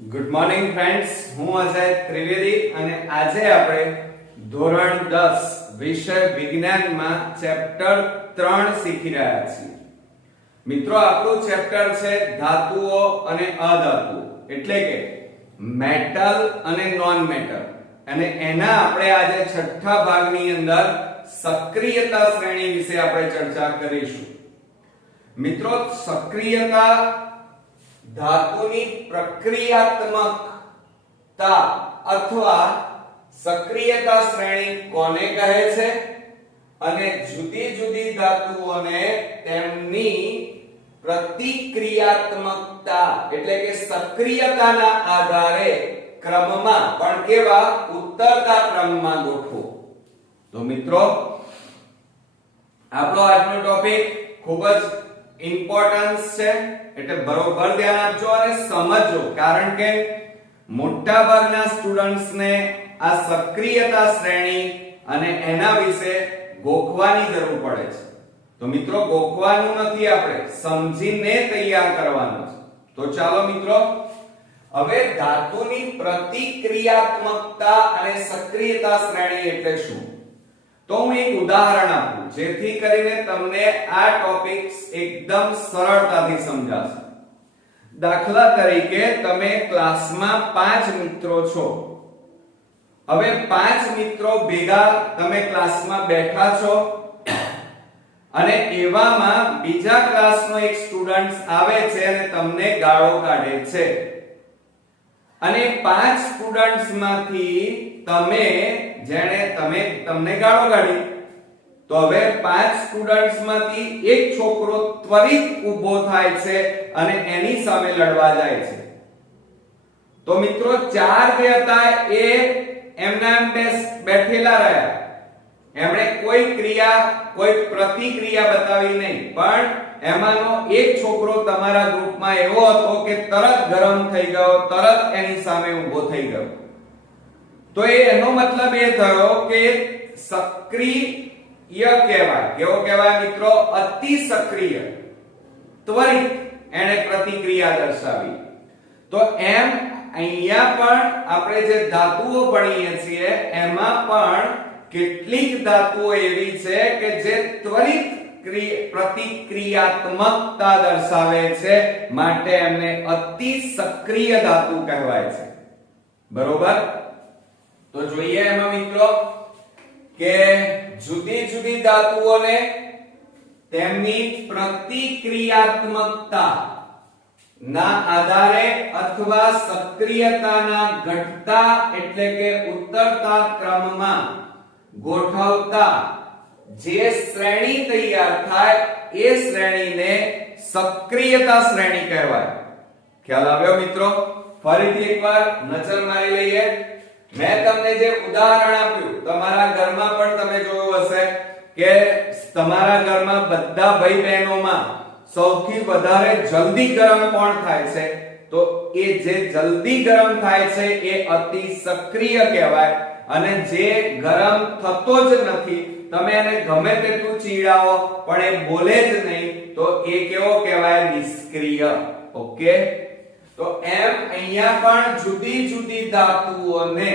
Good morning friends, હું અજય ત્રિવેદી અને આજે આપણે ધોરણ 10 વિષય વિજ્ઞાનમાં ચેપ્ટર 3 શીખી રહ્યા છીએ. મિત્રો, આપણું ચેપ્ટર છે ધાતુઓ અને અધાતુઓ, એટલે કે મેટલ અને નોન મેટલ. અને એના આપણે આજે છઠ્ઠા ભાગની અંદર સક્રિયતા શ્રેણી વિશે આપણે ચર્ચા કરીશું. મિત્રો, સક્રિયતા धातुनी प्रक्रियात्मकता अथवा सक्रियता श्रेणी कोने कहे छे अने जुदी जुदी धातुओने तेमनी प्रतिक्रियात्मकता एटले के सक्रियताना आधारे क्रममां पण केवा उत्तरता क्रममां गोठवो. तो मित्रों, आपणो આજનો ટોપિક ખૂબ જ ઇમ્પોર્ટન્સ છે, એટલે બરોબર ધ્યાન આપજો અને સમજજો, કારણ કે મોટા ભાગના સ્ટુડન્ટ્સ ને આ સક્રિયતા શ્રેણી અને એના વિશે ગોખવાની જરૂર પડે છે. તો મિત્રો, ગોખવાનું નથી, આપણે સમજીને તૈયાર કરવાનું છે. તો ચાલો મિત્રો, હવે ધાતુની પ્રતિક્રિયાત્મકતા અને સક્રિયતા શ્રેણી એટલે શું, તો હું એક ઉદાહરણ આપું જેથી કરીને તમને આ ટોપિક્સ એકદમ સરળતાથી સમજાશે. દાખલા તરીકે તમે ક્લાસમાં 5 મિત્રો છો. હવે 5 મિત્રો ભેગા તમે ક્લાસમાં બેઠા છો અને એવામાં બીજા ક્લાસનો એક સ્ટુડન્ટ આવે છે અને તમને ગાળો કાઢે છે. અને 5 સ્ટુડન્ટ્સમાંથી તમને ગાળો કાઢી, તો હવે 5 સ્ટુડન્ટ્સમાંથી એક છોકરો ત્વરિત ઊભો થાય છે અને એની સામે લડવા જાય છે. તો મિત્રો, 4 જે હતા એ એમના એમ બેઠેલા રહ્યા, એમણે કોઈ પ્રતિક્રિયા બતાવી નહીં, પણ એમાંનો એક છોકરો તમારા ગ્રુપમાં એવો હતો કે તરત ગરમ થઈ ગયો, તરત એની સામે ઊભો થઈ ગયો. તો એનો મતલબ એ થયો કે સક્રિય કહેવાય. કેવો કહેવાય મિત્રો? અતિ સક્રિય, ત્વરિત એને પ્રતિક્રિયા દર્શાવી. તો એમ અહીંયા પણ આપણે જે ધાતુઓ ભણીએ છીએ એમાં પણ કેટલીક ધાતુઓ એવી છે કે જે ત્વરિત પ્રતિક્રિયાત્મકતા દર્શાવે છે, માટે એમને અતિ સક્રિય ધાતુ કહેવાય છે. બરોબર? તો જોઈએ એમાં મિત્રો કે જુદી જુદી ધાતુઓને તેમની પ્રતિક્રિયાત્મકતા ના આધારે અથવા સક્રિયતાના ઘટતા એટલે કે ઉત્તરતા ક્રમમાં ગોઠવતા જે શ્રેણી તૈયાર થાય એ શ્રેણીને સક્રિયતા શ્રેણી કહેવાય. ખ્યાલ આવ્યો મિત્રો? ફરીથી એકવાર નજર મારી લઈએ. મેં તમને જે ઉદાહરણ આપ્યું, તમારા ઘરમાં પણ તમે જોયું હશે કે તમારા ઘરમાં બધા ભાઈ બહેનોમાં સૌથી વધારે જલ્દી ગરમ કોણ થાય છે? તો એ જે જલ્દી ગરમ થાય છે એ અતિ સક્રિય કહેવાય. અને જે ગરમ થતો જ નથી, તમે એને ગમે તેટલું ચીડાવો પણ એ બોલે જ નહીં, તો એ કેવો કહેવાય? નિષ્ક્રિય. ઓકે? તો એમ અહીંયા પણ જુદી જુદી ધાતુઓને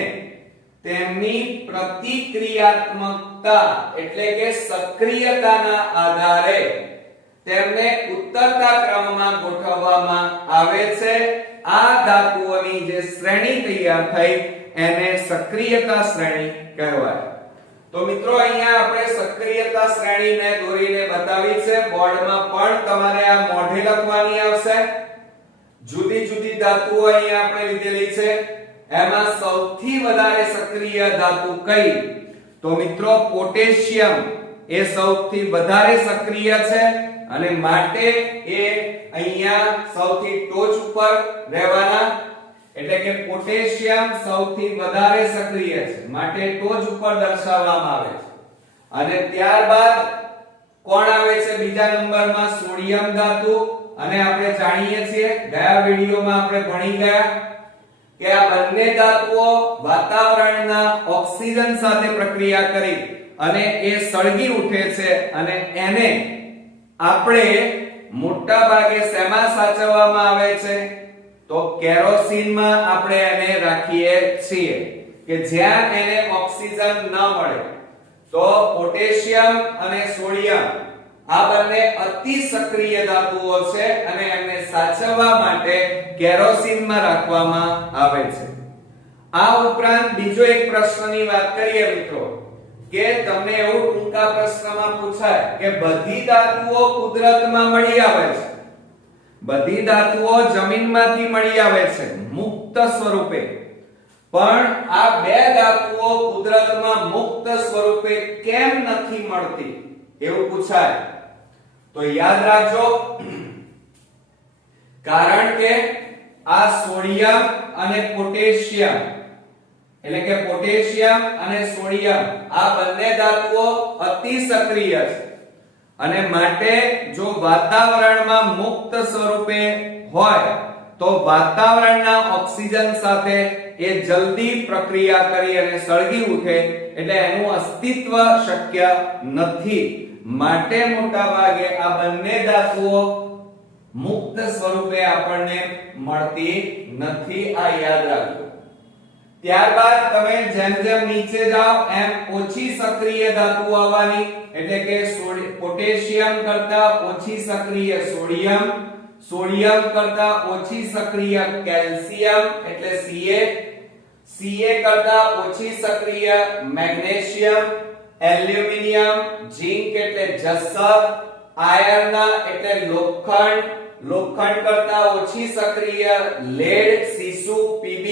તેમની પ્રતિક્રિયાત્મકતા એટલે કે સક્રિયતાના આધારે તેમને ઉત્તરતા ક્રમમાં ગોઠવવામાં આવે છે. આ ધાતુઓની જે શ્રેણી તૈયાર થઈ એને સક્રિયતા શ્રેણી કહેવાય. તો મિત્રો, અહીંયા આપણે સક્રિયતા શ્રેણીને દોરીને બતાવી છે. બોર્ડમાં પણ તમારે આ મોઢે લખવાની આવશે. જુદી જુદી ધાતુઓ અહીંયા આપણે લીધેલી છે. એમાં સૌથી વધારે સક્રિય ધાતુ કઈ? તો મિત્રો, પોટેશિયમ એ સૌથી વધારે સક્રિય છે અને માટે એ અહીંયા સૌથી ટોચ ઉપર રહેવાના, એટલે કે પોટેશિયમ સૌથી વધારે સક્રિય છે, માટે ટોચ ઉપર દર્શાવવામાં આવે છે. અને ત્યારબાદ કોણ આવે છે બીજા નંબરમાં? સોડિયમ ધાતુ. અને આપણે જાણીએ છીએ, ગયા વિડિયોમાં આપણે ભણી ગયા કે આ બંને ધાતુઓ વાતાવરણના ઓક્સિજન સાથે પ્રક્રિયા કરી અને એ સળગી ઉઠે છે અને એને આપણે મોટા ભાગે શેમાં સાચવવામાં આવે છે? તો કેરોસીનમાં આપણે એને રાખીએ છીએ કે જ્યાં એને ઓક્સિજન ન મળે. તો પોટેશિયમ અને સોડિયમ આ બંને અતિ સક્રિય ધાતુઓ છે અને એમને સાચવવા માટે કેરોસીનમાં રાખવામાં આવે છે. આ ઉપરાંત બીજો એક પ્રશ્નની વાત કરીએ મિત્રો કે તમને એવું ટૂંકા પ્રશ્નમાં પૂછાય કે બધી ધાતુઓ કુદરતમાં મળી આવે છે, બધી ધાતુઓ જમીનમાંથી મળી આવે છે મુક્ત સ્વરૂપે, પણ આ બે ધાતુઓ કુદરતમાં મુક્ત સ્વરૂપે કેમ નથી મળતી એવું પૂછાય. તો યાદ રાખજો, કારણ કે આ સોડિયમ અને પોટેશિયમ એટલે કે પોટેશિયમ અને સોડિયમ આ બંને ધાતુઓ અતિ સક્રિય છે અને માટે જો વાતાવરણમાં મુક્ત સ્વરૂપે હોય તો વાતાવરણના ઓક્સિજન સાથે એ જલ્દી પ્રક્રિયા કરી અને સળગી ઉઠે એટલે એનું અસ્તિત્વ શક્ય નથી. માટે મોટા ભાગે આ બંને ધાતુઓ મુક્ત સ્વરૂપે આપણને મળતી નથી. આ યાદ રાખજો. ત્યારબાદ તમે જેમ જેમ નીચે જાઓ એમ ઓછી સક્રિય ધાતુઓ આવવાની, એટલે કે પોટેશિયમ કરતા ઓછી સક્રિય સોડિયમ, સોડિયમ કરતા ઓછી સક્રિય કેલ્શિયમ એટલે Ca કરતા ઓછી સક્રિય મેગ્નેશિયમ, એલ્યુમિનિયમ, ઝિંક એટલે જસર, આયર્ન એટલે લોખંડ, લોખંડ કરતા ઓછી સક્રિય લેડ સીસુ Pb,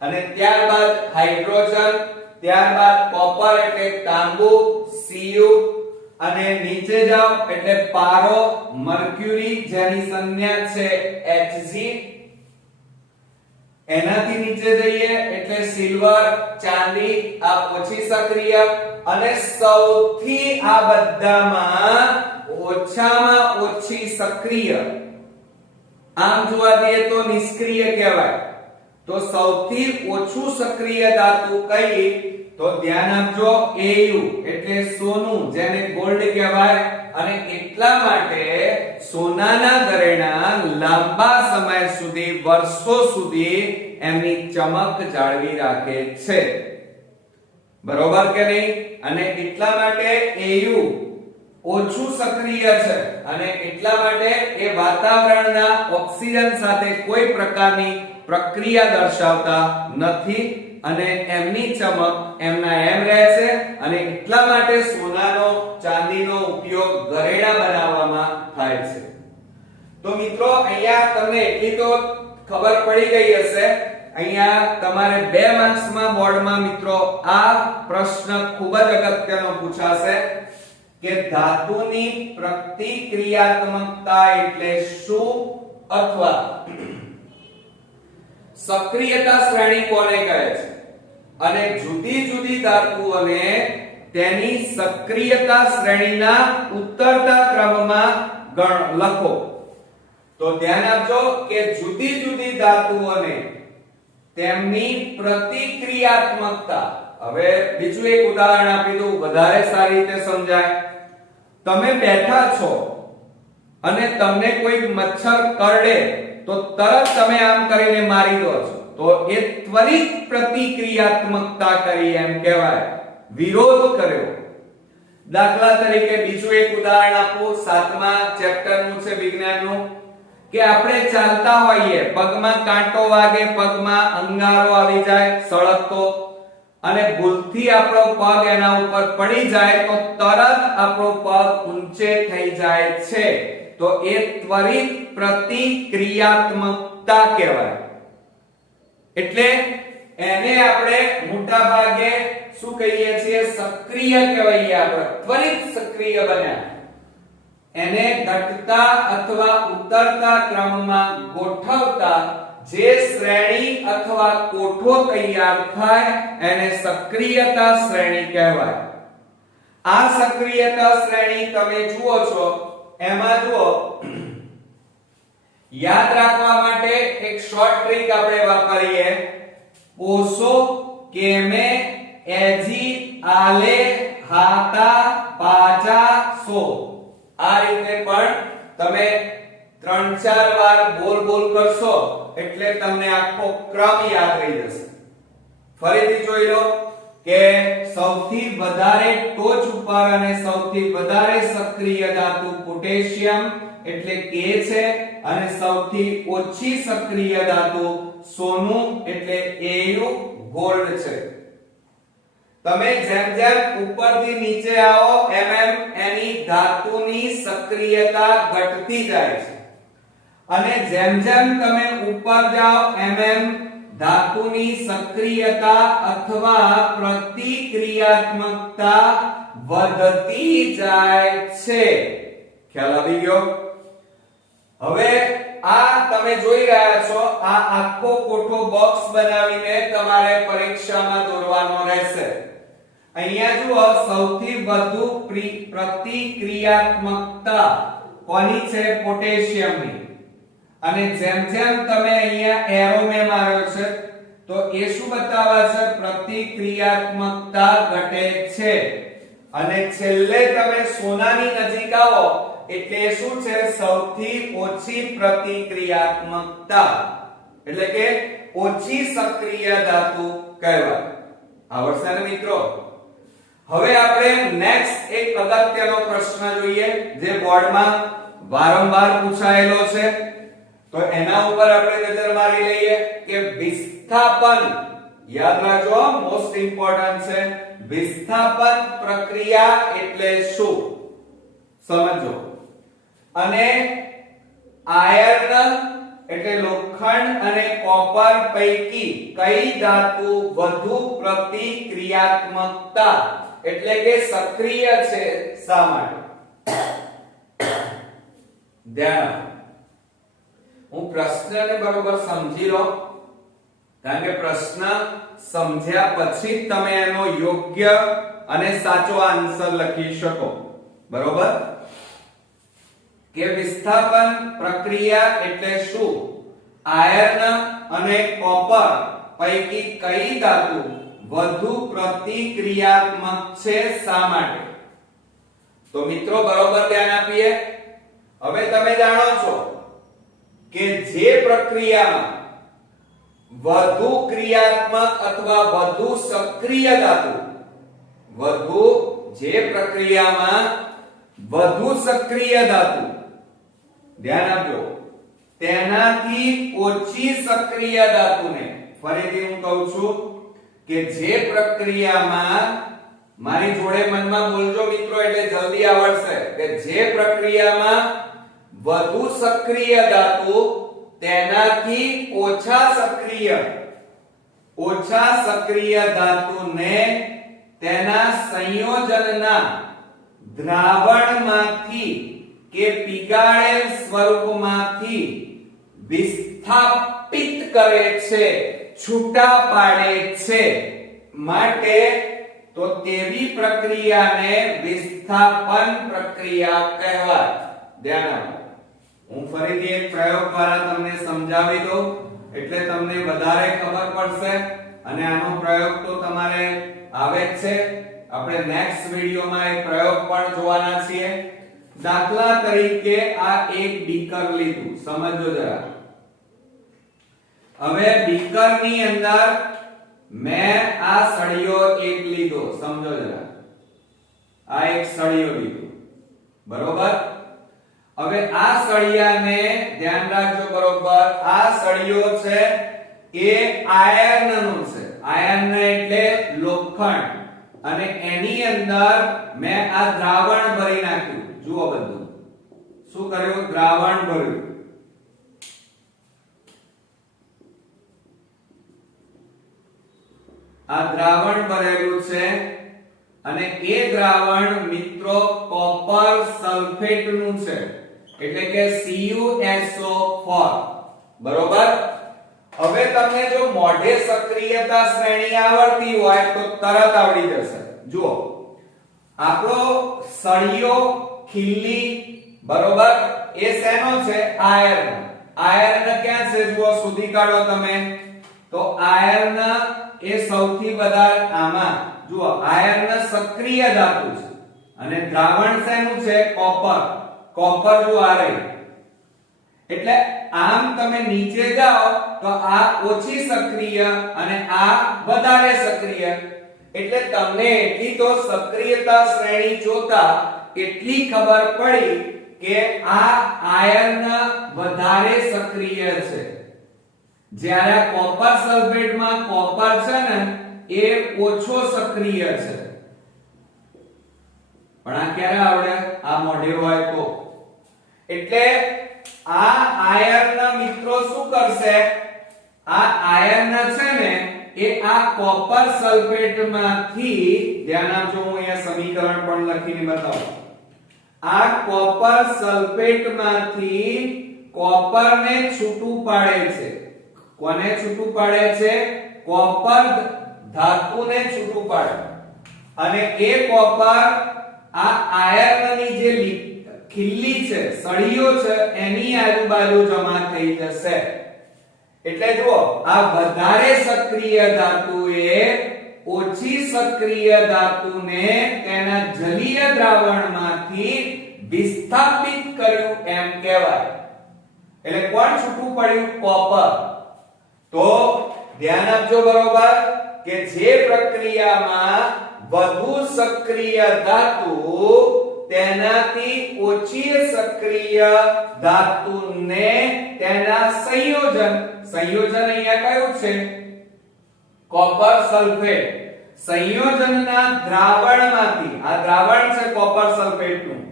અને ત્યારબાદ હાઇડ્રોજન, ત્યારબાદ કોપર એટલે તાંબુ Cu, અને નીચે જાઓ એટલે પારો મર્ક્યુરી જેની સંજ્ઞા છે Hg, એનાથી નીચે જઈએ એટલે સિલ્વર ચાંદી આ ઓછી સક્રિય, અને સૌથી આ બધામાં ઓછામાં ઓછી સક્રિય આમ જોવા જઈએ તો નિષ્ક્રિય કહેવાય. તો સૌથી ઓછું સક્રિય ધાતુ કઈ તો ધ્યાન આપજો Au એટલે સોનું જેને ગોલ્ડ કહેવાય, અને એટલા માટે સોનાના ઘરેણા લાંબા સમય સુધી વર્ષો સુધી એમની ચમક જાળવી રાખે છે. બરોબર કે નહીં? અને એટલા માટે Au ઓછું સક્રિય છે અને એટલા માટે એ વાતાવરણના ઓક્સિજન સાથે કોઈ પ્રકારની પ્રક્રિયા દર્શાવતા નથી અને એમની ચમક એમના એમ રહેશે, અને એટલા માટે સોનાનો ચાંદીનો ઉપયોગ ઘરેણા બનાવવામાં થાય છે. તો મિત્રો અહીંયા તમને એટલી તો ખબર પડી ગઈ હશે. અહીંયા તમારે 2 માર્ક્સમાં બોર્ડમાં મિત્રો આ પ્રશ્ન ખૂબ જ અગત્યનો પૂછાશે કે ધાતુની પ્રતિક્રિયાત્મકતા એટલે શું, અથવા સક્રિયતા શ્રેણી કોને કહે છે, અને જુદી જુદી ધાતુઓને તેની સક્રિયતા શ્રેણીના ઉત્તરતા ક્રમમાં લખો. તો ધ્યાન આપજો કે જુદી જુદી ધાતુઓને તેમની પ્રતિક્રિયાત્મકતા. હવે બીજું એક ઉદાહરણ આપી દઉં વધારે સારી રીતે સમજાય. તમે બેઠા છો અને તમને કોઈ મચ્છર કરડે તો તરત તમે આમ કરીને મારી દો છો, તો એ ત્વરિત પ્રતિક્રિયાત્મકતા કરી એમ કહેવાય, વિરોધ કર્યો. દાખલા તરીકે બીજું એક ઉદાહરણ આપું, 7મા ચેપ્ટરનું છે વિજ્ઞાનનું, કે આપણે ચાલતા હોઈએ, પગમાં કાંટો વાગે, પગમાં અંગારો આવી જાય સળગતો, અને ભૂલથી આપણો પગ એના ઉપર પડી જાય તો તરત આપણો પગ ઊંચે થઈ જાય છે, તો એ ત્વરિત પ્રતિક્રિયાત્મકતા કહેવાય. એટલે એને આપણે મોટા ભાગે શું કહીએ છીએ, સક્રિય કહેવાય. આપણે ત્વરિત સક્રિય બન્યા. એને ઘટતા અથવા ઉતરતા ક્રમમાં ગોઠવતા જે શ્રેણી અથવા કોઠો તૈયાર થાય એને સક્રિયતા શ્રેણી કહેવાય. આ સક્રિયતા શ્રેણી તમે જુઓ છો, એમાં જુઓ યાદ રાખવા માટે એક શોર્ટ ટ્રીક આપણે વાપરીએ. પોસો, કેમે, એજી, આલે, હાતા, પાચા, સો. આ રીતે પણ તમે 3-4 3-4 વાર બોલ બોલ કરશો એટલે તમને આખો ક્રમ યાદ રહી જશે. ફરીથી જોઈ લો કે સૌથી વધારે ટોચ ઉપર અને સૌથી વધારે સક્રિય ધાતુ પોટેશિયમ એટલે K છે અને સૌથી ઓછી સક્રિય ધાતુ સોનું એટલે Au ગોલ્ડ છે. તમે જેમ જેમ ઉપરથી નીચે આવો એમ એની ધાતુની સક્રિયતા ઘટતી જાય છે અને જેમ જેમ તમે ઉપર જાઓ એમ ધાતુની સક્રિયતા અથવા પ્રતિક્રિયાત્મકતા વધતી જાય છે. ખ્યાલ આવી ગયો? હવે આ તમે જોઈ રહ્યા છો આ આખો કોઠો બોક્સ બનાવીને તમારે પરીક્ષામાં દોરવાનો રહેશે. અહીંયા જુઓ સૌથી વધુ પ્રતિક્રિયાત્મકતા કોની છે? પોટેશિયમની. અને જેમ જેમ તમે અહીંયા એરો મે માર્યો છે તો એ શું બતાવે છે? પ્રતિક્રિયાત્મકતા ઘટે છે. અને છેલ્લે તમે સોનાની નજીક આવો એટલે શું છે? સૌથી ઓછી પ્રતિક્રિયાત્મકતા એટલે કે ઓછી સક્રિય ધાતુ કહેવાય. આવડશે ને મિત્રો? હવે આપણે નેક્સ્ટ એક અગત્યનો પ્રશ્ન જોઈએ જે બોર્ડમાં વારંવાર પૂછાયેલો છે. તો એના ઉપર આપણે નજર મારી લઈએ કે વિસ્થાપન, યાદ રાખજો મોસ્ટ ઇમ્પોર્ટન્ટ છે. વિસ્થાપન પ્રક્રિયા એટલે શું સમજો. અને આયર્ન એટલે લોખંડ અને કોપર પૈકી કઈ ધાતુ વધુ પ્રતિક્રિયાત્મકતા એટલે કે સક્રિય છે? શા માટે? ધ્યાન આપો. હું પ્રશ્નને બરોબર સમજી લો કારણ કે પ્રશ્ન સમજ્યા પછી તમે એનો યોગ્ય અને સાચો આન્સર લખી શકો. બરોબર? કે વિસ્થાપન પ્રક્રિયા એટલે શું? આયર્ન અને કોપર પૈકી કઈ ધાતુ વધુ પ્રતિક્રિયાત્મક છે? શા માટે? તો મિત્રો બરોબર ધ્યાન આપીએ. હવે તમે જાણો છો કે જે પ્રક્રિયામાં વધુ ક્રિયાત્મક અથવા વધુ સક્રિય ધાતુ જે પ્રક્રિયામાં વધુ સક્રિય ધાતુ ધ્યાન આપજો તેનાથી ઓછી સક્રિય ધાતુને, ફરીથી હું કહું છું કે જે પ્રક્રિયામાં, મારી જોડે મનમાં બોલજો મિત્રો એટલે જલ્દી આવડશે, કે જે પ્રક્રિયામાં વધુ સક્રિય ધાતુ તેનાથી ઓછા સક્રિય ધાતુને તેના સંયોજનના દ્રાવણમાંથી કે પીગાળેલ સ્વરૂપમાંથી વિસ્થાપિત કરે છે, છૂટા પાડે છે. માટે તો તેવી પ્રક્રિયાને વિસ્થાપન પ્રક્રિયા કહેવાય. ધ્યાન આપો. હું ફરીથી એક પ્રયોગ દ્વારા તમને સમજાવી દઉં એટલે તમને વધારે ખબર પડશે. અને આનો પ્રયોગ તો તમારે આવે જ છે. આપણે નેક્સ્ટ વિડિયોમાં એક પ્રયોગ પણ જોવાના છીએ. દાખલા તરીકે આ એક બીકર લીધું, સમજો જરા. હવે બીકરની અંદર મેં આ સળિયો એક લીધો, સમજો જરા. આ એક સળિયો લીધો, બરોબર? હવે આ સળિયાને ધ્યાન રાખજો બરોબર. આ સળિયો છે એ આયર્નનો છે. આયર્ન એટલે લોખંડ. અને એની અંદર મેં આ દ્રાવણ ભરી નાખ્યું. જુઓ બધું શું કર્યું? દ્રાવણ ભર્યું. આ દ્રાવણ ભરેલું છે અને એ દ્રાવણ મિત્રો કોપર સલ્ફેટ નું છે એટલે કે CuSO4. બરોબર? હવે તમને જો મોઢે સક્રિયતા શ્રેણી આવડતી હોય તો તરત આવડી જશે. જુઓ આપણો સળિયો ખીલ્લી, બરોબર, એ શેનો છે? આયર્ન. આયર્ન ક્યાં છે? જુઓ સુધી કાઢો તમે. તો આયર્ન એ સૌથી વધારે આમાં જુઓ આયર્ન સક્રિય ધાતુ છે અને દ્રાવણ શેનું છે? કોપર. કોપર જો આ રહી એટલે આમ તમે નીચે જાઓ તો આ ઓછી સક્રિય અને આ વધારે સક્રિય, એટલે તમને એટલી તો સક્રિયતા શ્રેણી જોતા એટલી ખબર પડી કે આ આયર્ન વધારે સક્રિય છે, જ્યારે કોપર સલ્ફેટમાં કોપર છે ને એ ઓછો સક્રિય છે. પણ આ ક્યારે આવડે? આ મોઢે હોય તો. એટલે આ આયર્ન મિત્રો શું કરશે? આ આયર્ન છે ને એ આ કોપર સલ્ફેટમાંથી, ધ્યાન આપજો હું અહીંયા સમીકરણ પણ લખીને બતાવું. આ કોપર સલ્ફેટમાંથી કોપરને છૂટું પાડે છે. કોને છૂટું પાડે છે? કોપર ધાતુને છૂટું પાડે, અને એ કોપર આ આયર્નની જે ખીલ્લી છે, સળિયો છે, એની આજુબાજુ જમા થઈ જશે. એટલે જુઓ, આ વધારે સક્રિય ધાતુ એ ઓછી સક્રિય ધાતુને તેના જલીય દ્રાવણમાંથી વિસ્થાપિત કર્યું એમ કહેવાય. એટલે કોણ છૂટું પડ્યું? કોપર. તો ધ્યાન આપજો બરોબર કે જે પ્રક્રિયામાં વધુ સક્રિય ધાતુ તેનાથી ઓછી સક્રિય ધાતુને તેના સંયોજન અહીંયા કયું છે? Copper sulphate. સંયોજનના દ્રાવણમાંથી, આ દ્રાવણ છે કોપર સલ્ફેટનું,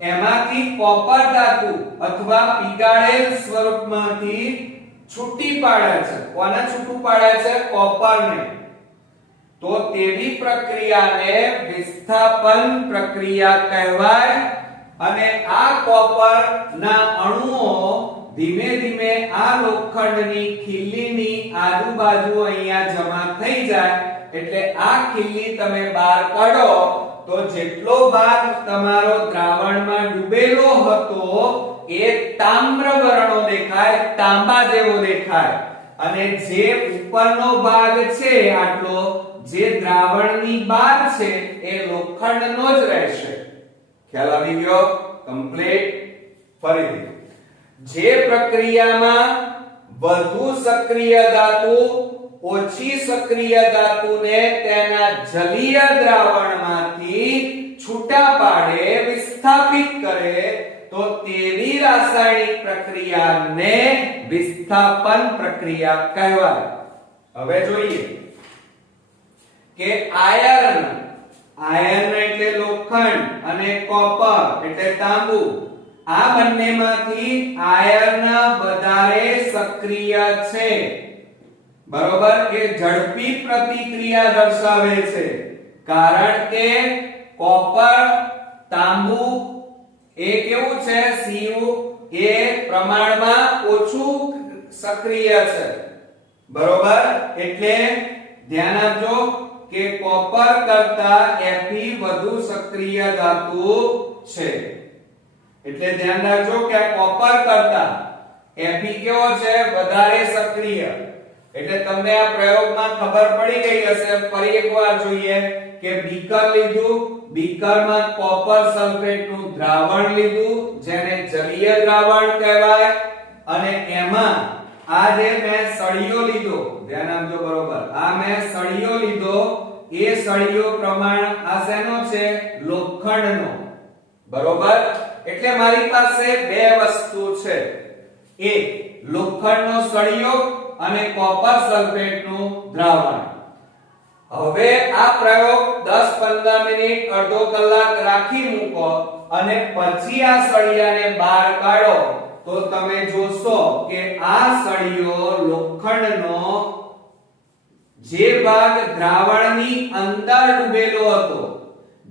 એમાંથી કોપર ધાતુ અથવા પીગાળેલ સ્વરૂપમાંથી છૂટી પાડે છે. કોને છૂટું પાડે છે? કોપરને. તો તેવી પ્રક્રિયાને વિસ્થાપન પ્રક્રિયા કહેવાય. અને આ કોપરના અણુઓ ધીમે ધીમે આ લોખંડની ખીલ્લીની આજુબાજુ અહીંયા જમા થઈ જાય. એટલે આ ખીલ્લી તમે બહાર કાઢો તો જેટલો ભાગ તમારો દ્રાવણમાં ડૂબેલો હતો એ તામ્ર વર્ણો દેખાય, તાંબા જેવો દેખાય, અને જે ઉપરનો ભાગ છે આટલો, જે દ્રાવણની બહાર છે, એ લોખંડનો જ રહેશે. ખ્યાલ આવી ગયો? કમ્પ્લીટ. ફરીથી, જે પ્રક્રિયામાં વધુ સક્રિય ધાતુ ઓછી સક્રિય ધાતુને તેના જલીય દ્રાવણમાંથી છૂટા પાડે, વિસ્થાપિત કરે, તો તેવી રાસાયણિક પ્રક્રિયાને વિસ્થાપન પ્રક્રિયા કહેવાય. હવે જોઈએ કે આયર્ન એટલે લોખંડ અને કોપર એટલે તાંબુ, આ બંનેમાંથી આયર્ન વધારે સક્રિય છે. બરોબર? એ ઝડપી પ્રતિક્રિયા દર્શાવે છે, કારણ કે કોપર, તાંબુ એ કેવું છે? Cu એ પ્રમાણમાં ઓછું સક્રિય છે. બરોબર? એટલે ધ્યાન આપજો કે કોપર કરતા Fe વધુ સક્રિય ધાતુ છે. એટલે ધ્યાન રાખજો કે આ કોપર કરતા Fe કેવો છે? વધારે સક્રિય. એટલે તમને આ પ્રયોગમાં ખબર પડી ગઈ હશે. ફરી એકવાર જોઈએ કે બીકર લીધું, બીકરમાં કોપર સલ્ફેટનું દ્રાવણ લીધું, જેને જલીય દ્રાવણ કહેવાય, અને એમાં આ જે મેં સળિયો લીધો, ધ્યાન આપજો બરોબર, આ મેં સળિયો લીધો, એ સળિયો પ્રમાણ આ શેનો છે? લોખંડનો. બરોબર? એટલે મારી પાસે બે વસ્તુ છે, એક લોખંડનો સળિયો અને કોપર સલ્ફેટનું દ્રાવણ. હવે આ પ્રયોગ 10-15 મિનિટ, અડધો કલાક રાખી મૂકો અને પછી આ સળિયાને બહાર કાઢો તો તમે જોશો કે આ સળિયો લોખંડનો જે ભાગ દ્રાવણની અંદર ડૂબેલો હતો,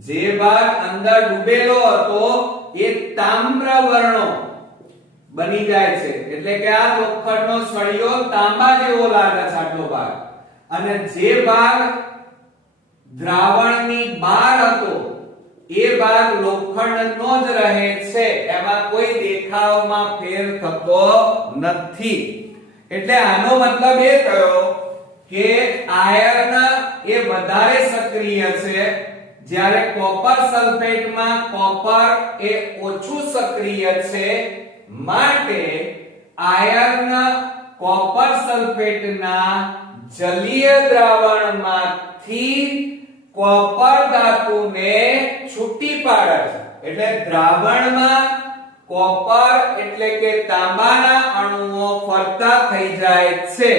જે ભાગ અંદર ડૂબેલો હતો એ તામ્ર વર્ણો બની જાય છે. એટલે કે આ લોખંડનો સળિયો તાંબા જેવો લાગે છે આટલો ભાગ, અને જે ભાગ દ્રાવણની બહાર હતો એ ભાગ લોખંડનો જ રહે છે, એમાં કોઈ દેખાવમાં ફેર થતો નથી. એટલે આનો મતલબ એ થયો કે આયર્ન એ વધારે સક્રિય છે, જ્યારે કોપર સલ્ફેટમાં કોપર એ ઓછું સક્રિય છે. માટે આયર્ન કોપર સલ્ફેટના જલીય દ્રાવણમાંથી કોપર ધાતુને છૂટી પાડે છે. એટલે દ્રાવણમાં કોપર એટલે કે તાંબાના અણુઓ ફરતા થઈ જાય છે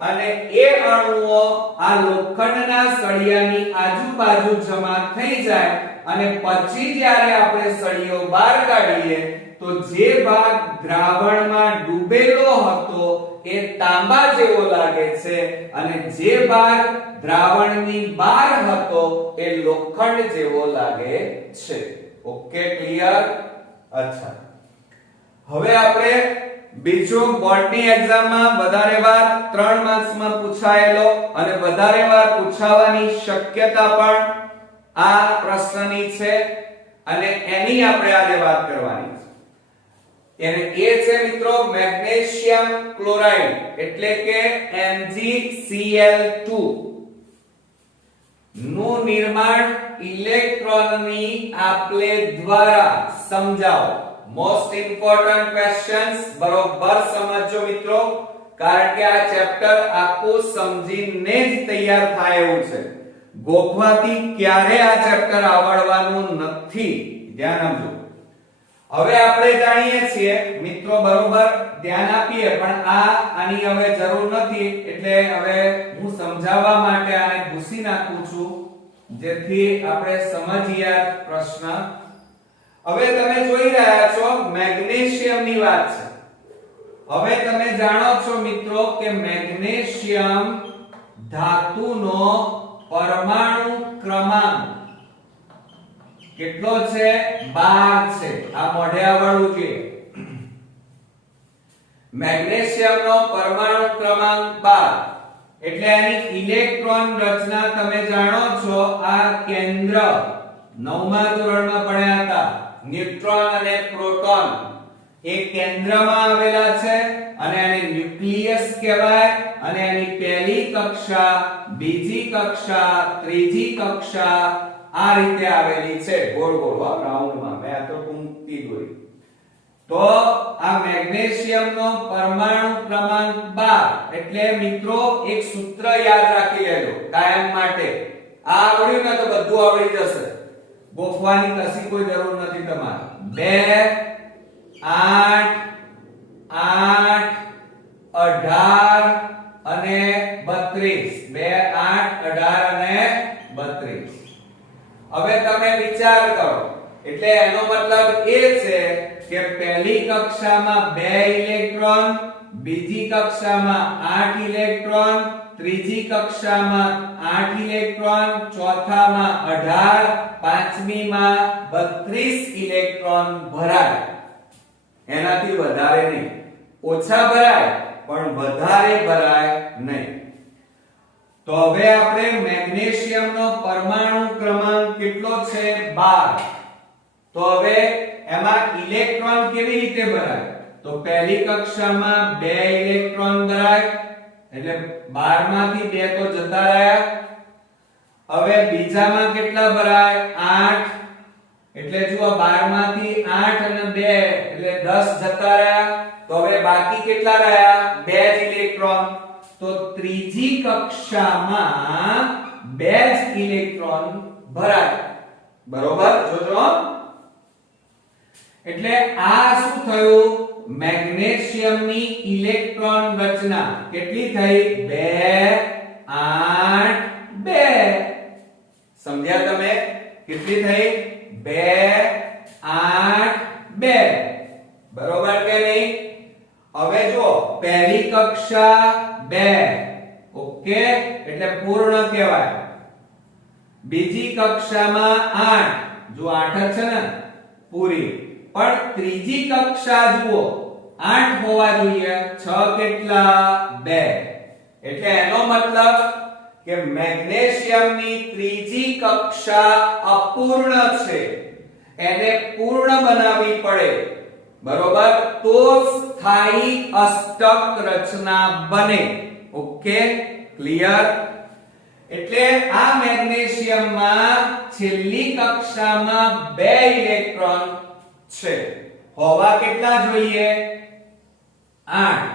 અને એ અણુઓ આ લોખંડના સળિયાની આજુબાજુ જમા થઈ જાય અને પછી જ્યારે આપણે સળિયો બહાર કાઢીએ તો જે ભાગ દ્રાવણમાં ડૂબેલો હતો એ તાંબા જેવો લાગે છે અને જે ભાગ દ્રાવણની બહાર હતો એ લોખંડ જેવો લાગે છે. Okay, clear? અચ્છા, હવે આપણે બીજો બોર્ડની એક્ઝામમાં વધારે વાર 3 માર્ક્સમાં પૂછાયેલો અને વધારે વાર પૂછાવાની શક્યતા પણ આ પ્રશ્નની છે અને એની આપણે આજે વાત કરવાની છે. એને એ છે મિત્રો મેગ્નેશિયમ ક્લોરાઇડ એટલે કે MgCl2 નું નિર્માણ ઇલેક્ટ્રોનની આપલે દ્વારા સમજાવો. મોસ્ટ ઇમ્પોર્ટન્ટ ક્વેશ્ચન્સ બરોબર સમજજો મિત્રો, કારણ કે આ ચેપ્ટર આખું સમજીને જ તૈયાર થાય એવું છે. ગોખવાથી ક્યારે આ ચેપ્ટર આવડવાનું નથી, ધ્યાન આપજો. હવે આપણે જાણીએ છીએ મિત્રો, બરોબર ધ્યાન આપીએ, પણ આની હવે જરૂર નથી એટલે હવે હું સમજાવવા માટે આને ભૂસી નાખું છું જેથી આપણે સમજીએ પ્રશ્ન. હવે તમે જોઈ રહ્યા છો મેગ્નેશિયમની વાત છે. હવે તમે જાણો છો મિત્રો કે મેગ્નેશિયમ ધાતુનો પરમાણુ ક્રમાંક કેટલો છે? 12 છે. આ મોઢે આવડવું જોઈએ. મેગ્નેશિયમનો પરમાણુ ક્રમાંક 12 એટલે એની ઇલેક્ટ્રોન રચના તમે જાણો છો. આ કેન્દ્ર 9મા ધોરણમાં ભણ્યા હતા. ન્યુટ્રોન અને પ્રોટોન એ કેન્દ્રમાં આવેલા છે અને એને ન્યુક્લિયસ કહેવાય અને એની પહેલી કક્ષા, બીજી કક્ષા, ત્રીજી કક્ષા આ રીતે આવેલી છે, ગોળ ગોળ રાઉન્ડમાં. મેં આ તો પંક્તિ દોરી. તો આ મેગ્નેશિયમનો પરમાણુ ક્રમાંક 12 એટલે મિત્રો એક સૂત્ર યાદ રાખી લેજો કાયમ માટે. આ આવડ્યું ને તો બધું આવડી જશે. ગોખવાની કશી કોઈ જરૂર નથી તમારે. 2 8 8 18 અને 32. 2 8 18 અને 32. હવે તમે વિચાર કરો એટલે એનો મતલબ એ છે કે પહેલી કક્ષામાં 2 ઇલેક્ટ્રોન, બીજી કક્ષામાં 8 ઇલેક્ટ્રોન, ત્રીજી કક્ષામાં 8 ઇલેક્ટ્રોન, ચોથામાં 18, પાંચમીમાં 32 ઇલેક્ટ્રોન ભરાય. એનાથી વધારે નહીં. ઓછા ભરાય પણ વધારે ભરાય નહીં. તો હવે આપણે મેગ્નેશિયમનો પરમાણુ ક્રમાંક કેટલો છે? 12. તો હવે એમાં ઇલેક્ટ્રોન કેવી રીતે ભરાય? તો પહેલી કક્ષામાં 2 ઇલેક્ટ્રોન ભરાય એટલે 12 માંથી 2 તો જતા રહ્યા. હવે બીજામાં કેટલા ભરાય? 8 એટલે જુઓ 12 માંથી 8 અને 2 એટલે 10 જતા રહ્યા. તો હવે બાકી કેટલા રહ્યા? 2 જ ઇલેક્ટ્રોન. તો ત્રીજી કક્ષામાં 2 જ ઇલેક્ટ્રોન ભરાય. બરોબર જોજો. એટલે આ શું થયું? મેગ્નેશિયમની ઇલેક્ટ્રોન રચના કેટલી થઈ? 2 8 2. સમજ્યા તમે? કેટલી થઈ? 2 8 2. બરોબર કે નહીં? હવે જો પહેલી કક્ષા 2, ઓકે, એટલે પૂર્ણ કહેવાય. બીજી કક્ષામાં 8, જો 8 છે ને પૂરી. પણ ત્રીજી કક્ષા જુઓ 8 હોવા જોઈએ, 6 કેટલા? 2. એટલે એનો મતલબ કે મેગ્નેશિયમની ત્રીજી કક્ષા અપૂર્ણ છે, એને પૂર્ણ બનાવવી પડે. બરોબર, તો સ્થાયી અષ્ટક રચના બને. Okay, clear? એટલે આ મેગ્નેશિયમમાં છેલ્લી કક્ષામાં 2 ઇલેક્ટ્રોન છે. હોવા કેટલા જોઈએ? 8.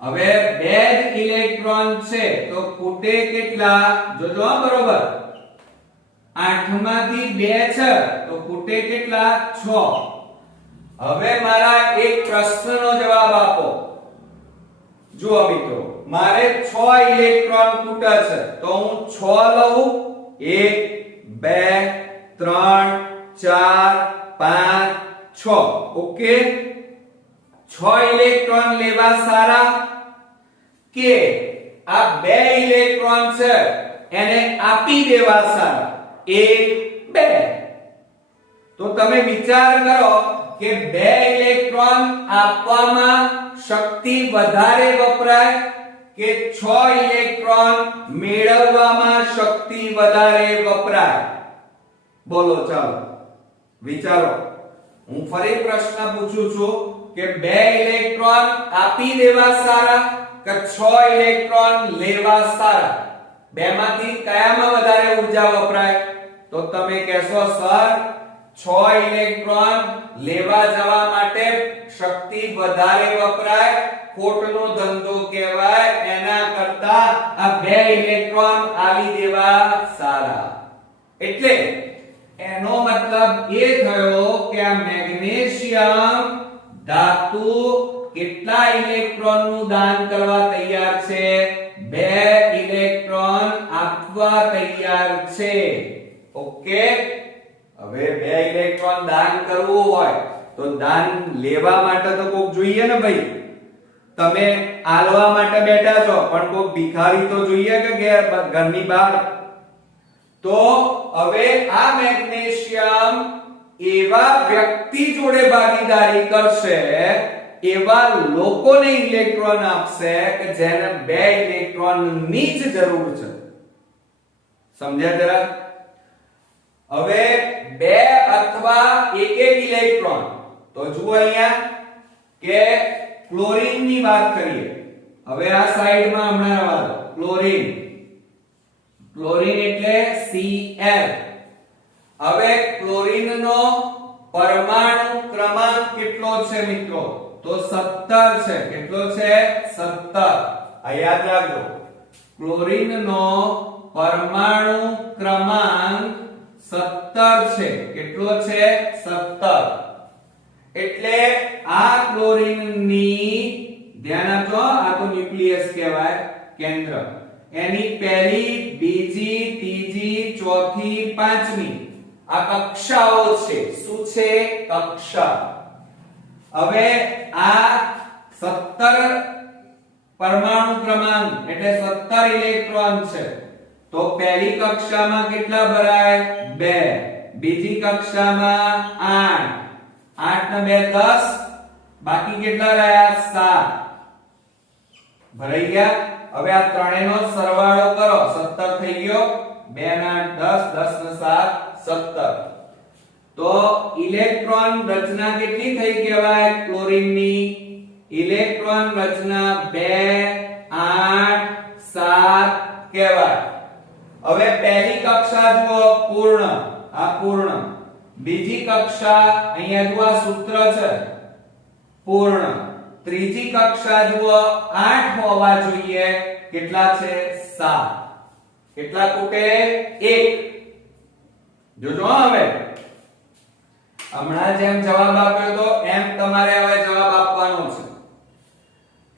હવે બે જ ઇલેક્ટ્રોન છે તો ખૂટે કેટલા? જોજો બરોબર. 8 માંથી 2 છે તો ખૂટે કેટલા? 6. હવે મારા એક પ્રશ્નનો જવાબ આપો. જુઓ મિત્રો, મારે 6 ઇલેક્ટ્રોન ખૂટે છે તો હું 6 લઉં. 1 2 3 4 5 6. ઓકે. 6 ઇલેક્ટ્રોન લેવા સારા કે આ બે ઇલેક્ટ્રોન છે એને આપી દેવા સારા? 1 2. તો તમે વિચાર કરો કે બે ઇલેક્ટ્રોન આપવામાં શક્તિ વધારે વપરાય કે 6 ઇલેક્ટ્રોન મેળવવામાં શક્તિ વધારે વપરાય? બોલો, ચાલો વિચારો. હું ફરી પ્રશ્ન પૂછું છું કે બે ઇલેક્ટ્રોન આપી દેવા સારા કે 6 ઇલેક્ટ્રોન લેવા સારા? બેમાંથી કયામાં વધારે ઉર્જા વપરાય? તો તમે કહેશો સર 6 ઇલેક્ટ્રોન લેવા જવા માટે શક્તિ વધારે વપરાય, ખોટનો ધંધો કહેવાય, એના કરતા આ બે ઇલેક્ટ્રોન આવી દેવા સારા. એટલે એનો મતલબ એ થયો કે આ મેગ્નેશિયમ ધાતુ કેટલા ઇલેક્ટ્રોન નું દાન કરવા તૈયાર છે? 2 ઇલેક્ટ્રોન આપવા તૈયાર છે. ઓકે. હવે 2 ઇલેક્ટ્રોન દાન કરવું હોય તો દાન લેવા માટે તો કોક જોઈએ ને ભાઈ. તમે આલવા માટે બેઠા છો પણ કોક ભિખારી તો જોઈએ કે ઘરની બહાર. તો હવે આ મેગ્નેશિયમ એવા વ્યક્તિ જોડે ભાગીદારી કરશે, એવા લોકોને ઇલેક્ટ્રોન આપશે કે જેને 2 ઇલેક્ટ્રોન ની જ જરૂર છે. સમજ્યા જરા? હવે 2 અથવા એક ઇલેક્ટ્રોન, તો જુઓ અહીંયા કે ક્લોરીન ની વાત કરીએ. હવે આ સાઈડમાં હમણાં આવવા દો. ક્લોરીન, ક્લોરીન એટલે Cl. હવે ક્લોરીન નો પરમાણુ ક્રમાંક કેટલો છે મિત્રો? તો 17 છે. કેટલો છે? 17. આ યાદ રાખજો. ક્લોરીન નો પરમાણુ ક્રમાંક 17 છે. કેટલો છે? 17. એટલે આ ક્લોરીન ની, ધ્યાન આપજો, આ તો ન્યુક્લિયસ કહેવાય, કેન્દ્ર. એની પહેલી, બીજી, ત્રીજી, ચોથી, પાંચમી આ કક્ષાઓ છે. શું છે? કક્ષા. હવે આ 17 પરમાણુ ક્રમાંક એટલે 17 ઇલેક્ટ્રોન છે. તો પહેલી કક્ષામાં કેટલા ભરાય? 2. બીજી કક્ષામાં 8. 8 ને 2 10. બાકી કેટલા રહ્યા? 7. ભરાઈ ગયા. હવે આ ત્રણેયનો સરવાળો કરો. 17 થઈ ગયો. 2 ના 10, 10 ને 7 17. તો ઇલેક્ટ્રોન રચના કેટલી થઈ કહેવાય ક્લોરીનની? ઇલેક્ટ્રોન રચના 2 8 7 કહેવાય. હવે પહેલી કક્ષા જુઓ પૂર્ણ, આ પૂર્ણ. બીજી કક્ષા અહીંયા જુઓ સૂત્ર છે પૂર્ણ. ત્રીજી કક્ષા જુઓ 8 હોવા જોઈએ. કેટલા છે? 7. કેટલા ખૂટે? 1. જોજો હવે હમણાં જેમ જવાબ આપ્યો તો એમ તમારે હવે જવાબ આપવાનો છે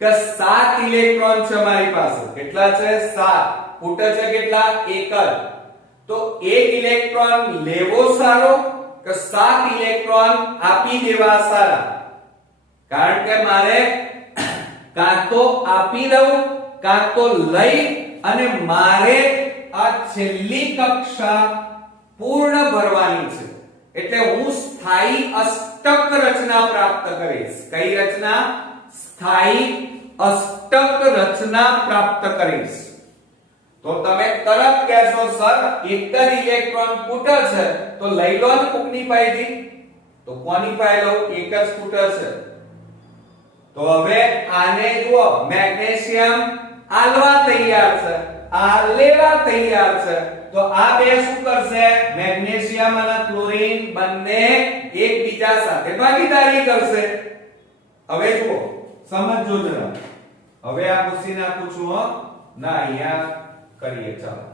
કે 7 ઇલેક્ટ્રોન છે મારી પાસે. કેટલા છે? 7. ખૂટે છે કેટલા? 1 જ. તો 1 ઇલેક્ટ્રોન લેવો સારો કે 7 ઇલેક્ટ્રોન આપી દેવા સારા? કારણ કે મારે કાં તો આપી દઉં કાં તો લઈ અને મારે આ છેલ્લી કક્ષા પૂર્ણ ભરવાની છે. એટલે હું સ્થાયી અષ્ટક રચના પ્રાપ્ત કરીશ. કઈ રચના? સ્થાયી અષ્ટક રચના પ્રાપ્ત કરીશ. તો તમે તરત કહેશો સર એક જ ઇલેક્ટ્રોન ખૂટે છે તો લઈ લો ને કોકની પાસેથી. તો કોની પાસે લઉં? એક જ ખૂટે છે. તો હવે આને જુઓ, મેગ્નેશિયમ આલવા તૈયાર છે, આ લેવા તૈયાર છે. તો આ બે શું કરશે? મેગ્નેશિયમ અને ક્લોરીન બંને એકબીજા સાથે ભાગીદારી કરશે. હવે જુઓ, સમજજો જરા. હવે આ પૂછી નાખું છું હો. ના, અહીંયા કરીએ. ચાલો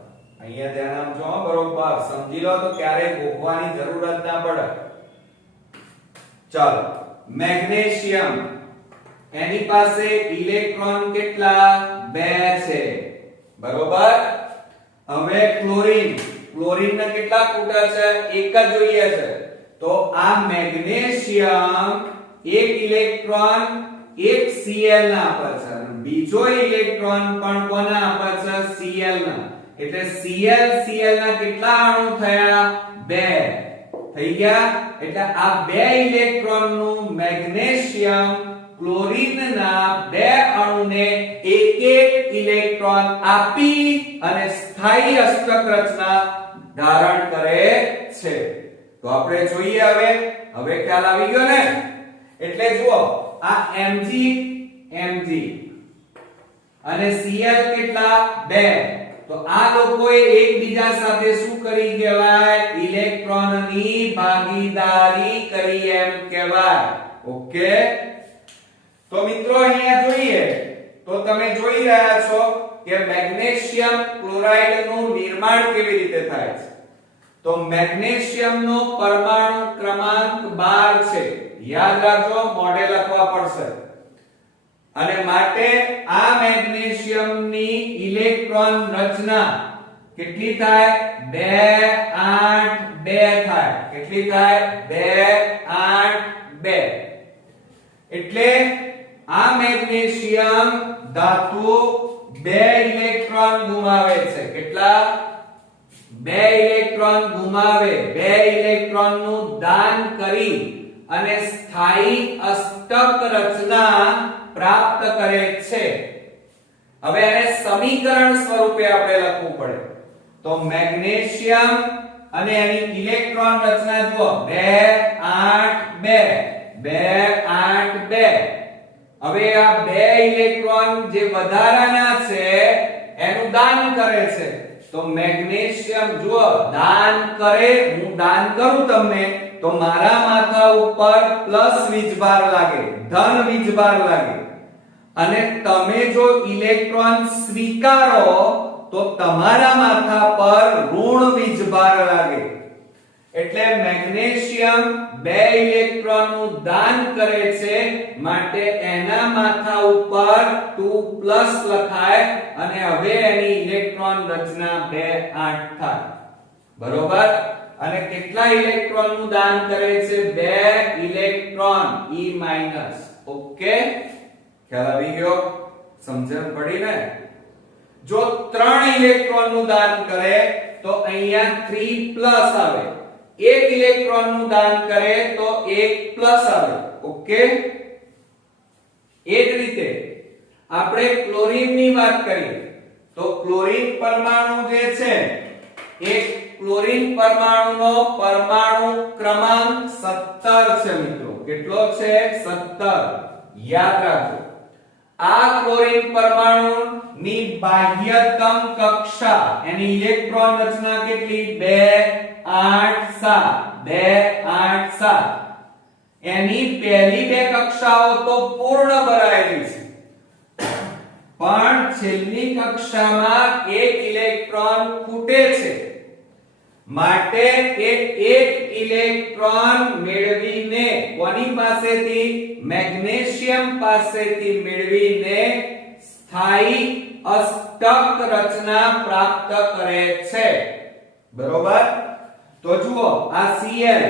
અહીંયા ધ્યાન આપજો હો. બરોબર સમજી લો તો ક્યારે ગોખવાની જરૂરત ના પડે. ચાલો, મેગ્નેશિયમ એની પાસે ઇલેક્ટ્રોન કેટલા? 2 છે. બરોબર. હવે ક્લોરીન ના કેટલા કુટર છે? એક જ જોઈએ છે. તો આ મેગ્નેશિયમ એક ઇલેક્ટ્રોન એક Cl ના આપે છે અને બીજો ઇલેક્ટ્રોન પણ કોના આપે છે? Cl ના. એટલે Cl ના કેટલા અણુ થયા? 2 થઈ ગયા. એટલે આ 2 ઇલેક્ટ્રોન નું મેગ્નેશિયમ ક્લોરીન ના 2 અણુને એક ઇલેક્ટ્રોન આપી અને સ્થાયી અષ્ટક રચના ધારણ કરે છે. તો આપણે જોઈએ. હવે ખ્યાલ આવી ગયો ને? એટલે જુઓ, આ Mg અને Cl કેટલા? 2. તો આ લોકોએ એકબીજા સાથે શું કરી કહેવાય? ઇલેક્ટ્રોનની ભાગીદારી કરી એમ કહેવાય. ઓકે. તો મિત્રો અહીંયા જોઈએ તો તમે જોઈ રહ્યા છો કે મેગ્નેશિયમ ક્લોરાઇડ નું નિર્માણ કેવી રીતે થાય છે. તો મેગ્નેશિયમ નો પરમાણુ ક્રમાંક 12 છે. યાદ રાખજો, મોઢે લખવા પડશે. અને માટે આ મેગ્નેશિયમ ની ઇલેક્ટ્રોન રચના કેટલી થાય? 2 8 2 થાય. કેટલી થાય? 2 8 2. એટલે આ મેગ્નેશિયમ ધાતુ 2 ઇલેક્ટ્રોન ગુમાવે છે. કેટલા? 2 ઇલેક્ટ્રોન ગુમાવે. 2 ઇલેક્ટ્રોન નું દાન કરી અને સ્થાયી અષ્ટક રચના પ્રાપ્ત કરે છે. હવે એને સમીકરણ સ્વરૂપે આપણે લખવું પડે. તો મેગ્નેશિયમ અને એની ઇલેક્ટ્રોન રચના જુઓ, 2 8 2 2 8 2. હવે આ 2 ઇલેક્ટ્રોન જે વધારાના છે એનું દાન કરે છે. તો મેગ્નેશિયમ જુઓ દાન કરે. હું દાન કરું તમને તો મારા માથા ઉપર પ્લસ વીજભાર લાગે, ધન વીજભાર લાગે. અને તમે જો ઇલેક્ટ્રોન સ્વીકારો તો તમારા માથા પર ઋણ વીજભાર લાગે. એટલે મેગ્નેશિયમ 2 ઇલેક્ટ્રોન નું દાન કરે છે, માટે એના માથા ઉપર 2+ લખાય અને હવે એની ઇલેક્ટ્રોન રચના 2 8 થાય. બરોબર. અને કેટલા ઇલેક્ટ્રોન નું દાન કરે છે? 2 ઇલેક્ટ્રોન E-. ઓકે, ખ્યાલ આવી ગયો? સમજણ પડી ને? જો 3 ઇલેક્ટ્રોન નું દાન કરે તો અહીંયા 3+ આવે. 1 ઇલેક્ટ્રોન નું દાન કરે તો 1+ આવે. ઓકે. એ જ રીતે આપણે ક્લોરીન ની વાત કરીએ તો ક્લોરીન પરમાણુ જે છે, એક ક્લોરીન પરમાણુનો પરમાણુ ક્રમાંક 17 છે મિત્રો. કેટલો છે? 17. યાદ રાખજો. આ ક્લોરીન પરમાણુ ની બાહ્યતમ કક્ષા એની ઇલેક્ટ્રોન રચના કેટલી? 2 8 7 2 8 7. એની પહેલી 2 કક્ષાઓ તો પૂર્ણ ભરાયેલી છે, પણ છેલ્લી કક્ષામાં એક ઇલેક્ટ્રોન ખૂટે છે. માટે એક ઇલેક્ટ્રોન મેળવીને કોની પાસેથી? મેગ્નેશિયમ પાસેથી મેળવીને સ્થાયી અષ્ટક રચના પ્રાપ્ત કરે છે. બરોબર. તો જુઓ આ Cl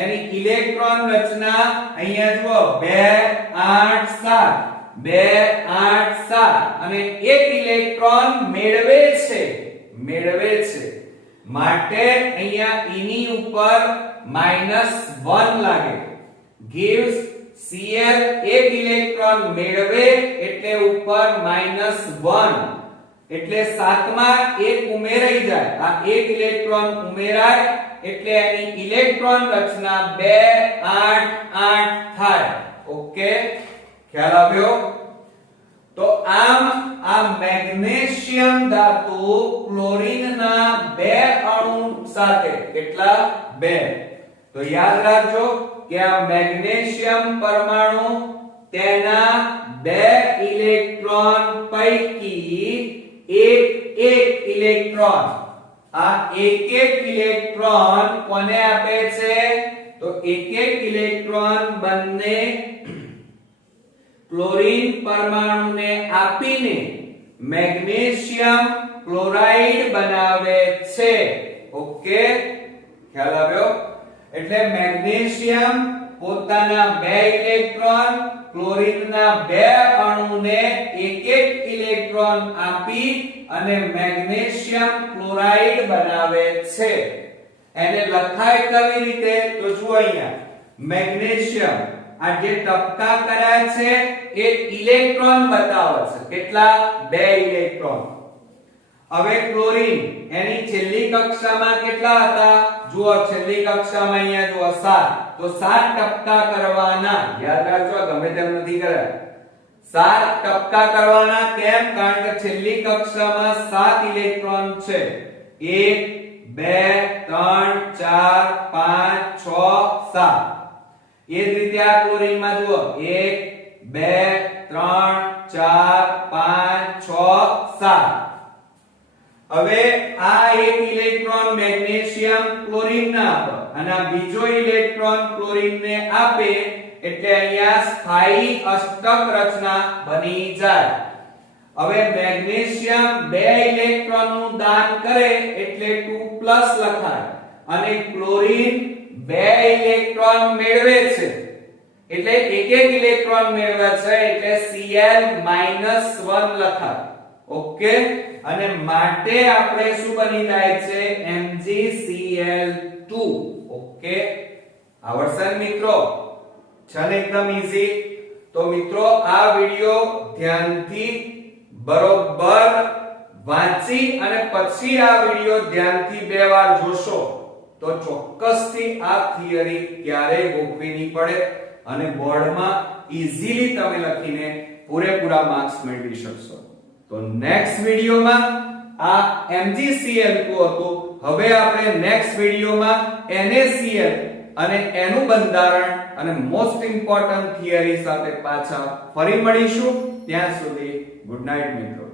એની ઇલેક્ટ્રોન રચના અહીંયા જુઓ 2 8 7 2 8 7 અને એક ઇલેક્ટ્રોન મેળવે છે. માટે અહીંયા E ની ઉપર -1 લાગે. gives Cl એક ઇલેક્ટ્રોન મેળવે એટલે ઉપર -1. એટલે 7માં એક ઉમેરાઈ જાય. આ એક ઇલેક્ટ્રોન ઉમેરાય એટલે એની ઇલેક્ટ્રોન રચના 2 8 8 થાય. ઓકે, ખ્યાલ આવ્યો? તો આમ આ મેગ્નેશિયમ ધાતુ ક્લોરીનના બે અણુ સાથે કેટલા બે તો યાદ રાખજો કે આ મેગ્નેશિયમ પરમાણુ તેના બે ઇલેક્ટ્રોન પૈકી એક ઇલેક્ટ્રોન આ એક ઇલેક્ટ્રોન કોને આપે છે તો એક ઇલેક્ટ્રોન બંને ક્લોરીન પરમાણુને આપીને મેગ્નેશિયમ ક્લોરાઇડ બનાવે છે ઓકે ખ્યાલ આવ્યો એટલે મેગ્નેશિયમ પોતાના બે ઇલેક્ટ્રોન ક્લોરીનના બે અણુને એક ઇલેક્ટ્રોન આપી અને મેગ્નેશિયમ ક્લોરાઇડ બનાવે છે એને લખાય કેવી રીતે તો જુઓ અહીંયા મેગ્નેશિયમ આ જે ટપકા કર્યા છે એ ઇલેક્ટ્રોન બતાવે છે કેટલા બે ઇલેક્ટ્રોન હવે ક્લોરીન એની છેલ્લી કક્ષામાં કેટલા હતા જુઓ છેલ્લી કક્ષામાં અહીંયા જુઓ 7 તો 7 ટપકા કરવાના યાદ રાખજો ગમે તેમ નથી કર્યા 7 ટપકા કરવાના કેમ કારણ કે છેલ્લી કક્ષામાં 7 ઇલેક્ટ્રોન છે 1 2 3 4 5 6 7 એ જ રીતે આ ક્લોરીનમાં જુઓ 1 2 3 4 5 6 7 હવે આ એક ઇલેક્ટ્રોન મેગ્નેશિયમ ક્લોરીન ને આપે અને આ બીજો ઇલેક્ટ્રોન ક્લોરીન ને આપે એટલે અહીંયા સ્થાયી અષ્ટક રચના બની જાય હવે મેગ્નેશિયમ બે ઇલેક્ટ્રોન નું દાન કરે એટલે 2+ લખાય અને ક્લોરીન બે ઇલેક્ટ્રોન મેળવે છે એટલે એક ઇલેક્ટ્રોન મેળવે છે એટલે Cl-1 લખાય ઓકે અને માટે આપણે શું બની જાય છે MgCl2 ઓકે આવડશે મિત્રો છે ને એકદમ ઈઝી તો મિત્રો આ વિડિયો ધ્યાનથી બરોબર વાંચી અને પછી આ વિડિયો ધ્યાનથી બે વાર જોશો તો ચોક્કસથી આ થિયરી ક્યારેય ગોખવી નહીં પડે અને બોર્ડમાં ઈઝીલી તમે લખીને પૂરેપૂરા માર્ક્સ મેળવી શકશો તો નેક્સ્ટ વિડિયોમાં આ MgCl2 હતું હવે આપણે નેક્સ્ટ વિડિયોમાં NaCl અને એનું બંધારણ અને મોસ્ટ ઇમ્પોર્ટન્ટ થિયરી સાથે પાછા ફરી મળીશું ત્યાં સુધી ગુડ નાઈટ મિત્રો